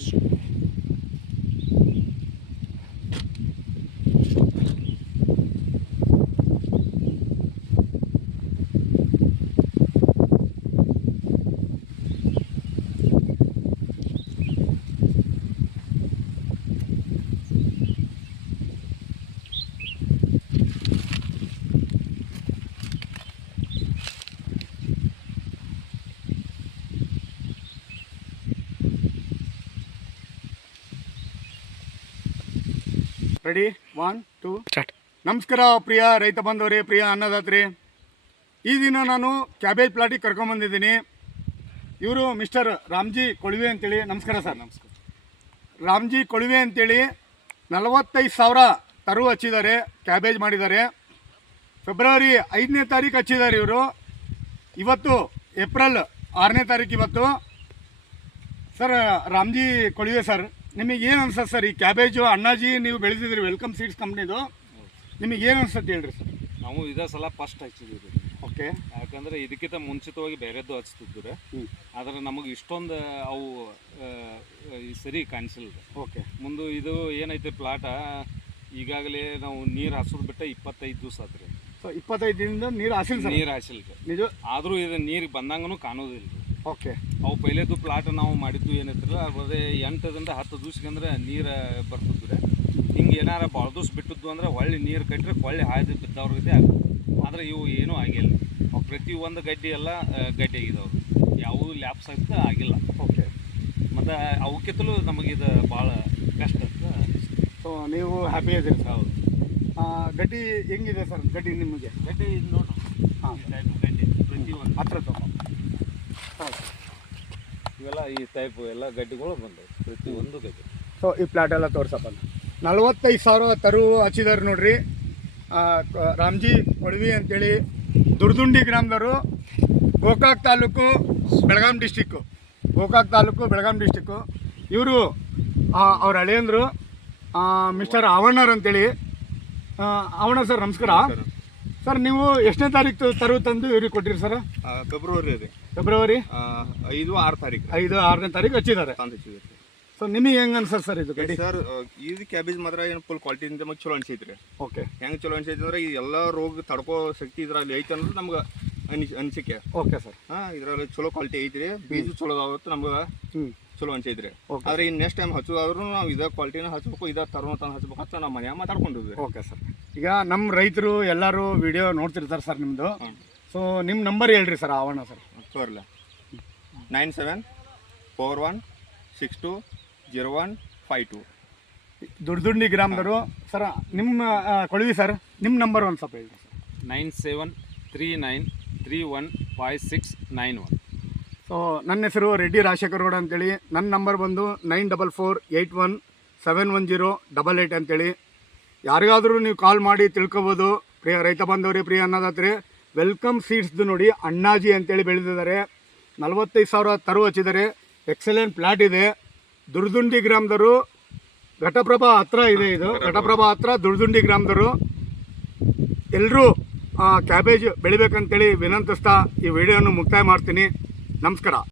পাঁচশো ready one two start ನಮಸ್ಕಾರ ಪ್ರಿಯ ರೈತ ಬಂಧುವರೇ ಪ್ರಿಯ ಅನ್ನದಾತ್ರಿ. ಈ ದಿನ ನಾನು ಕ್ಯಾಬೇಜ್ ಪ್ಲಾಟಿಗೆ ಕರ್ಕೊಂಬಂದಿದ್ದೀನಿ ಇವರು ಮಿಸ್ಟರ್ ರಾಮ್ಜಿ ಕೊಳುವೆ ಅಂತೇಳಿ. ನಮಸ್ಕಾರ ಸರ್ ನಮಸ್ಕಾರ. ರಾಮ್ಜಿ ಕೊಳುವೆ ಅಂತೇಳಿ ನಲವತ್ತೈದು ಸಾವಿರ ತರು ಹಚ್ಚಿದ್ದಾರೆ ಕ್ಯಾಬೇಜ್ ಮಾಡಿದ್ದಾರೆ. ಫೆಬ್ರವರಿ ಐದನೇ ತಾರೀಕು ಹಚ್ಚಿದ್ದಾರೆ ಇವರು. ಇವತ್ತು ಏಪ್ರಿಲ್ ಆರನೇ ತಾರೀಕು ಇವತ್ತು. ಸರ್ ರಾಮ್ಜಿ ಕೊಳವೆ ಸರ್ ನಿಮಗೆ ಏನು ಅನ್ಸುತ್ತೆ ಸರ್ ಈ ಕ್ಯಾಬೇಜು ಅಣ್ಣಾಜಿ ನೀವು ಬೆಳೆದಿದ್ರಿ ವೆಲ್ಕಮ್ ಸೀಡ್ಸ್ ಕಂಪ್ನಿದು. ನಿಮಗೆ ಏನು ಅನ್ಸುತ್ತೆ ಹೇಳ್ರಿ ಸರ್? ನಾವು ಇದೇ ಸಲ ಫಸ್ಟ್ ಹಚ್ಚಿದ್ದೀವಿ. ಓಕೆ. ಯಾಕಂದ್ರೆ ಇದಕ್ಕಿಂತ ಮುಂಚಿತವಾಗಿ ಬೇರೆದ್ದು ಹಚ್ತಿದ್ರು ರೀ ಆದ್ರೆ ನಮಗೆ ಇಷ್ಟೊಂದು ಅವು ಆ, ಈ ಸರಿ ಕಾಣಿಸಿಲ್ಲ ಓಕೆ. ಮುಂದೆ ಇದು ಏನೈತೆ ಪ್ಲಾಟ ಈಗಾಗಲೇ ನಾವು ನೀರು ಹಾಸೋದು ಬಿಟ್ಟ ಇಪ್ಪತ್ತೈದು ದಿವಸ ಆತ್ರಿ. ಸೊ ಇಪ್ಪತ್ತೈದು ದಿನದಿಂದ ನೀರು ಹಾಸಿಲ್ಲ ಸರ್? ನೀರು ಹಾಸಿಲ್ರಿ. ನಿಜ? ಆದರೂ ಇದು ನೀರಿಗೆ ಬಂದಂಗೂ ಕಾಣೋದಿಲ್ಲ ಓಕೆ. ಅವು ಪೈಲೇದು ಪ್ಲಾಟ್ ನಾವು ಮಾಡಿದ್ದು ಏನೈತ್ರಲ್ಲ ಅದೇ ಎಂಟರಿಂದ ಹತ್ತು ದಿವ್ಸಕ್ಕಂದ್ರೆ ನೀರು ರೀ ಹಿಂಗೆ ಏನಾರ ಭಾಳ ದಿವ್ಸ ಬಿಟ್ಟಿದ್ದು ಅಂದ್ರೆ ಹೊಳ್ಳಿ ನೀರು ಕಟ್ಟರೆ ಹೊಳ್ಳಿ ಹಾಯ್ದು ಬಿದ್ದವ್ರಿಗೆ ಆದ್ರೆ ಇವು ಏನೂ ಆಗಿಲ್ಲ. ಅವು ಪ್ರತಿ ಒಂದು ಗಡ್ಡಿ ಎಲ್ಲ ಗಡ್ಡಿ ಅವರು ಯಾವುದೂ ಲ್ಯಾಪ್ಸ್ ಆಗ್ತದೆ ಆಗಿಲ್ಲ. ಓಕೆ. ಮತ್ತು ಅವಕ್ಕಿಂತಲೂ ನಮಗಿದು ಭಾಳ ಕಷ್ಟ ಅಂತ. ಸೊ ನೀವು ಹ್ಯಾಪಿ ಇದೀರಿ ಸರ್ ಹೌದು. ಗಡ್ಡಿ ಹೆಂಗಿದೆ ಸರ್ ಗಡ್ಡಿ ನಿಮಗೆ? ಗಡ್ಡಿ ನೋಡಿ. ಹಾಂ. ಗಡ್ಡಿ ಪ್ರತಿ ಒಂದು ಹತ್ರ ಇವೆಲ್ಲ ಈ ಟೈಪ್ ಎಲ್ಲ ಗಡ್ಡಿಗಳು ಬಂದವು ಪ್ರತಿ ಒಂದು ಗಡ್ಡಿ. ಸೊ ಈ ಪ್ಲಾಟ್ ಎಲ್ಲ ತೋರ್ಸಪ್ಪ. ನಲ್ವತ್ತೈದು ಸಾವಿರ ತರು ಹಚ್ಚಿದಾರೆ ನೋಡ್ರಿ. ರಾಮ್ಜಿ ಒಡವಿ ಅಂತೇಳಿ ದುರ್ದುಂಡಿ ಗ್ರಾಮದವರು ಗೋಕಾಕ್ ತಾಲೂಕು ಬೆಳಗಾಂ ಡಿಸ್ಟಿಕ್ಕು ಗೋಕಾಕ್ ತಾಲೂಕು ಬೆಳಗಾಂ ಡಿಸ್ಟಿಕ್ಕು ಇವರು ಅವ್ರ ಹಳೆಯಂದರು ಮಿಸ್ಟರ್ ಆವಣ್ಣರ್ ಅಂತೇಳಿ. ಅವಣ್ಣ ಆವಣ್ಣ ಸರ್ ನಮಸ್ಕಾರ. ಸರ್ ನೀವು ಎಷ್ಟನೇ ತಾರೀಕು ತರು ತಂದು ಇವ್ರಿಗೆ ಕೊಟ್ಟಿರಿ ಸರ್? ಫೆಬ್ರವರಿ ಅದೇ. ಫೆಬ್ರವರಿ? ಐದು ಆರು ತಾರೀಕು ಐದು ಆರನೇ ತಾರೀಕು ಹಚ್ಚಿದ್ದಾರೆ. ತಂದು ಹಚ್ಚಿದ್ರಿ ಸೊ ನಿಮಗೆ ಹೆಂಗೆ ಅನ್ಸರ್ ಸರ್ ಇದು ಗಾಡಿ? ಸರ್ ಇದು ಕ್ಯಾಬೇಜ್ ಮಾತ್ರ ಏನು ಫುಲ್ ಕ್ವಾಲಿಟಿಯಿಂದ ಮತ್ತೆ ಚಲೋ ಅನ್ಸೈತ್ರಿ ಓಕೆ ಹೆಂಗೆ ಚಲೋ ಅನ್ಸೈತಿ ಅಂದ್ರೆ ಈ ಎಲ್ಲ ರೋಗ ತಡ್ಕೋ ಶಕ್ತಿ ಇದ್ರಲ್ಲಿ ಐತೆ ಅಂದ್ರೆ ನಮ್ಗೆ ಅನಿಸ್ ಅನಿಸಿಕೆ. ಓಕೆ ಸರ್ ಹಾಂ ಇದರಲ್ಲಿ ಚಲೋ ಕ್ವಾಲಿಟಿ ಐತ್ರಿ. ಬೀಜ ಚಲೋ ಆಗುತ್ತೆ ನಮ್ಗೆ. ಹ್ಞೂ ಚಲೋ ಅನ್ಸಿದ್ರಿ. ಆದ್ರೆ ಇನ್ ನೆಕ್ಸ್ಟ್ ಟೈಮ್ ಹಚ್ಚೋದಾದ್ರೂ ನಾವು ಇದೇ ಕ್ವಾಲಿಟಿನ ಹಚ್ಬೇಕು ಇದೇ ತರೋ ತಂದು ಹಚ್ಬೇಕು ಅಂತ ನಮ್ಮ ಮನ್ಯಾಗ ಮಾತಾಡ್ಕೊಂಡಿದ್ವಿ. ಓಕೆ ಸರ್ ಈಗ ನಮ್ಮ ರೈತರು ಎಲ್ಲರೂ ವಿಡಿಯೋ ನೋಡ್ತಿರ್ತಾರೆ ಸರ್ ನಿಮ್ಮದು. ಸೊ ನಿಮ್ಮ ನಂಬರ್ ಹೇಳ್ರಿ ಸರ್ ಆವಣ್ಣ sir ಸೋರ್ಲ nine seven four one six two zero one five two ದುಡ್ದುಂಡಿ ಗ್ರಾಮದವರು ಸರ್ ನಿಮ್ಮ ಕೊಳವಿ ಸರ್ ನಿಮ್ಮ ನಂಬರ್ ಒಂದು ಸ್ವಲ್ಪ ಹೇಳಿ sir nine seven three nine three one five six nine one so ನನ್ನ ಹೆಸರು ರೆಡ್ಡಿ ರಾಜಶೇಖರ್ ಗೌಡ ಅಂತೇಳಿ. ನನ್ನ ನಂಬರ್ ಬಂದು nine double four eight one seven one zero double eight ಅಂತೇಳಿ. ಯಾರಿಗಾದರೂ ನೀವು ಕಾಲ್ ಮಾಡಿ ತಿಳ್ಕೊಬೋದು. ಪ್ರಿಯ ರೈತ ಬಾಂಧವರೇ ಪ್ರಿಯ ಅನ್ನೋದಾದರೆ ವೆಲ್ಕಮ್ ಸೀಡ್ಸ್ದು ನೋಡಿ ಅಣ್ಣಾಜಿ ಅಂತೇಳಿ ಬೆಳೆದಿದ್ದಾರೆ. ನಲವತ್ತೈದು ಸಾವಿರ ತರು ಹಚ್ಚಿದ್ದಾರೆ. ಎಕ್ಸಲೆಂಟ್ ಪ್ಲಾಟ್ ಇದೆ. ದುರ್ದುಂಡಿ ಗ್ರಾಮದವರು, ಘಟಪ್ರಭಾ ಹತ್ರ ಇದೆ ಇದು. ಘಟಪ್ರಭಾ ಹತ್ರ ದುರ್ದುಂಡಿ ಗ್ರಾಮದವರು. ಎಲ್ಲರೂ ಕ್ಯಾಬೇಜ್ ಬೆಳಿಬೇಕಂತೇಳಿ ವಿನಂತಿಸ್ತಾ ಈ ವಿಡಿಯೋನ ಮುಕ್ತಾಯ ಮಾಡ್ತೀನಿ. ನಮಸ್ಕಾರ.